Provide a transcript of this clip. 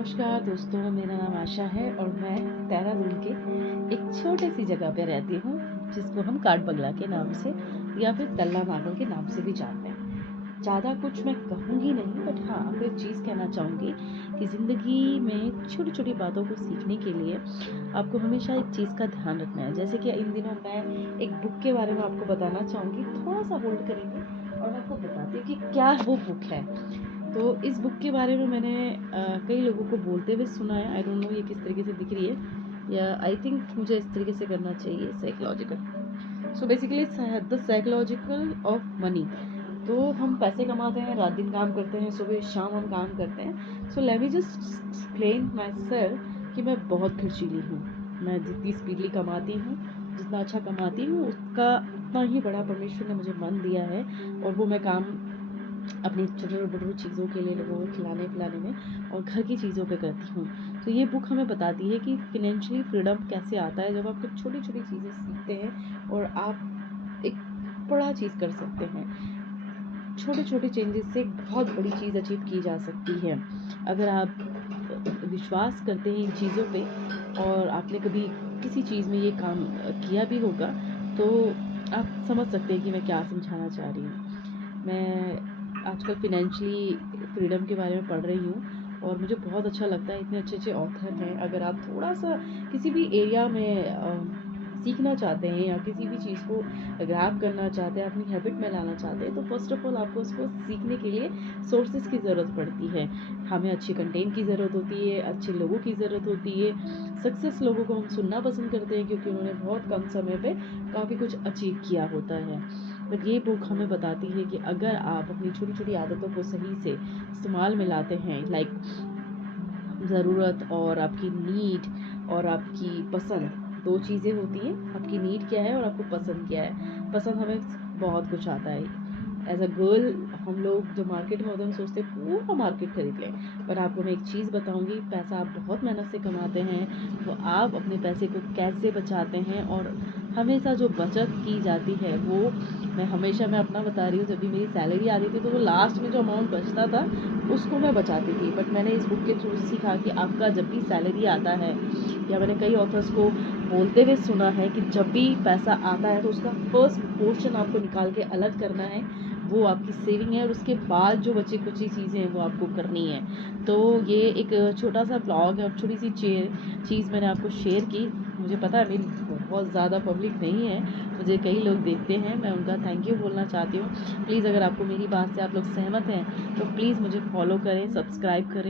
नमस्कार दोस्तों, मेरा नाम आशा है और मैं देहरादून के एक छोटे सी जगह पे रहती हूँ जिसको हम काठ बंगला के नाम से या फिर तल्ला नागल के नाम से भी जानते हैं। ज़्यादा कुछ मैं कहूँगी नहीं, बट हाँ, आपको एक चीज़ कहना चाहूँगी कि ज़िंदगी में छोटी छोटी बातों को सीखने के लिए आपको हमेशा एक चीज़ का ध्यान रखना है। जैसे कि इन दिनों मैं एक बुक के बारे में आपको बताना चाहूँगी। थोड़ा सा होल्ड करेंगे और मैं आपको बताती हूँ कि क्या वो बुक है। तो इस बुक के बारे में मैंने कई लोगों को बोलते हुए सुना है। आई डोंट नो ये किस तरीके से दिख रही है, या आई थिंक मुझे इस तरीके से करना चाहिए। Psychological, so basically the psychological of money. तो हम पैसे कमाते हैं, रात दिन काम करते हैं, सुबह शाम हम काम करते हैं। So let me just explain my self कि मैं बहुत खर्चीली हूँ। मैं जितनी स्पीडली कमाती हूँ, जितना अच्छा कमाती हूँ, उसका उतना ही बड़ा परमेश्वर ने मुझे मन दिया है। और वो मैं काम अपनी छोटे बड़ी चीज़ों के लिए, लोगों को खिलाने पिलाने में और घर की चीज़ों पे करती हूँ। तो ये बुक हमें बताती है कि फिनेंशियली फ्रीडम कैसे आता है जब आप कुछ छोटी छोटी चीज़ें सीखते हैं और आप एक बड़ा चीज़ कर सकते हैं। छोटे छोटे चेंजेस से एक बहुत बड़ी चीज़ अचीव की जा सकती है अगर आप विश्वास करते हैं इन चीज़ों पे और आपने कभी किसी चीज़ में ये काम किया भी होगा। तो आप समझ सकते हैं कि मैं क्या समझाना चाह रही हूँ। मैं आजकल फिनेंशियली फ्रीडम के बारे में पढ़ रही हूँ और मुझे बहुत अच्छा लगता है। इतने अच्छे अच्छे ऑथर हैं। अगर आप थोड़ा सा किसी भी एरिया में सीखना चाहते हैं या किसी भी चीज़ को ग्रैब करना चाहते हैं, अपनी हैबिट में लाना चाहते हैं, तो फर्स्ट ऑफ ऑल आपको उसको सीखने के लिए सोर्सेज की ज़रूरत पड़ती है। हमें अच्छे कंटेंट की ज़रूरत होती है, अच्छे लोगों की ज़रूरत होती है। सक्सेस लोगों को हम सुनना पसंद करते हैं क्योंकि उन्होंने बहुत कम समय पे काफ़ी कुछ अचीव किया होता है। बट ये बुक हमें बताती है कि अगर आप अपनी छोटी छोटी आदतों को सही से इस्तेमाल में लाते हैं, लाइक ज़रूरत और आपकी नीड और आपकी पसंद, दो चीज़ें होती हैं। आपकी नीड क्या है और आपको पसंद क्या है। पसंद हमें बहुत कुछ आता है। एज अ गर्ल हम लोग जो मार्केट में होते हैं हम सोचते हैं पूरा मार्केट खरीद लें। पर आपको मैं एक चीज़ बताऊंगी, पैसा आप बहुत मेहनत से कमाते हैं, तो आप अपने पैसे को कैसे बचाते हैं और हमेशा जो बचत की जाती है वो मैं अपना बता रही हूँ। जब भी मेरी सैलरी आती थी तो वो लास्ट में जो अमाउंट बचता था उसको मैं बचाती थी। बट मैंने इस बुक के थ्रू सीखा कि आपका जब भी सैलरी आता है, या मैंने कई ऑथर्स को बोलते हुए सुना है कि जब भी पैसा आता है तो उसका फर्स्ट पोर्शन आपको निकाल के अलग करना है, वो आपकी सेविंग है, और उसके बाद जो बची कुछ चीज़ें हैं वो आपको करनी है। तो ये एक छोटा सा ब्लॉग है और छोटी सी चीज़ मैंने आपको शेयर की। मुझे पता है मेरी बहुत ज़्यादा पब्लिक नहीं है, मुझे कई लोग देखते हैं, मैं उनका थैंक यू बोलना चाहती हूँ। प्लीज़ अगर आपको मेरी बात से आप लोग सहमत हैं तो प्लीज़ मुझे फॉलो करें, सब्सक्राइब करें।